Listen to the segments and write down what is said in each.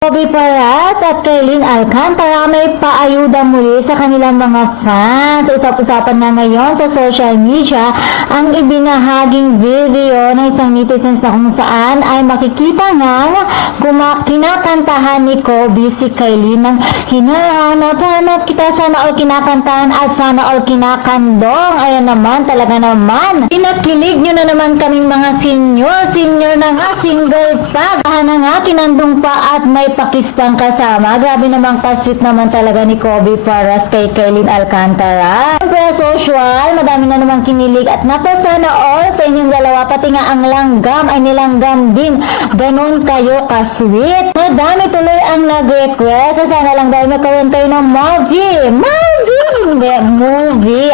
Kobe Paras at Kaylin Alcantara may paayuda muli sa kanilang mga fans. Usap-usapan na ngayon sa social media ang ibinahaging video ng isang netizens na kung saan ay makikita nga kinakantahan ni Kobe si Kaylin ng hinahanap-hanap kita, sana all kinakantahan at sana all kinakandong. Ayan naman, talaga naman. Pinakilig nyo na naman kaming mga senior na nga, single pa. Na nga, kinandong pa at may pakis pang kasama. Grabe naman ka-sweet naman talaga ni Kobe Paras kay Kaylin Alcantara. Siyempre as usual, madami na naman kinilig at napasana all sa inyong dalawa, pati nga ang langgam ay nilanggam din. Ganon kayo ka-sweet. Madami tuloy ang nag-request. Sana lang dahil magkaroon tayo ng movie.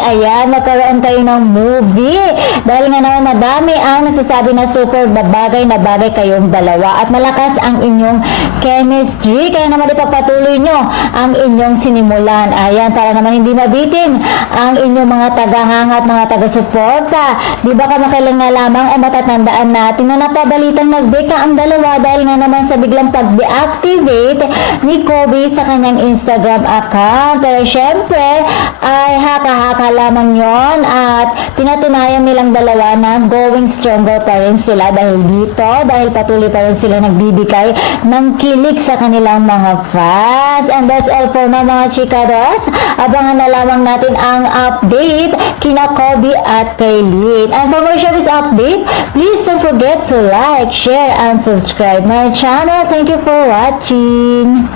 Ayan, magkaroon tayo ng movie. Dahil nga naman madami ang nagsasabi na super babagay na bagay kayong dalawa at malakas ang inyong chemistry. Kaya naman ipapatuloy nyo ang inyong sinimulan. Ayan, para naman hindi mabitin ang inyong mga tagahanga at mga taga-suporta. Di ba kamakailan nga lamang ay matatandaan natin na napabalitang nag-break na ang dalawa dahil nga naman sa biglang pag-deactivate ni Kobe sa kanyang Instagram account. Pero syempre, ay haka-haka lamang yon at pinatunayan nilang dalawa na going stronger pa rin sila dahil dito, dahil patuloy pa rin sila nagbibigay ng kilig sa kanilang mga fans. And that's all for now mga chikaros. Abangan na lamang natin ang update kina Kobe at Kaylin. And for more showbiz update, please don't forget to like, share, and subscribe my channel. Thank you for watching.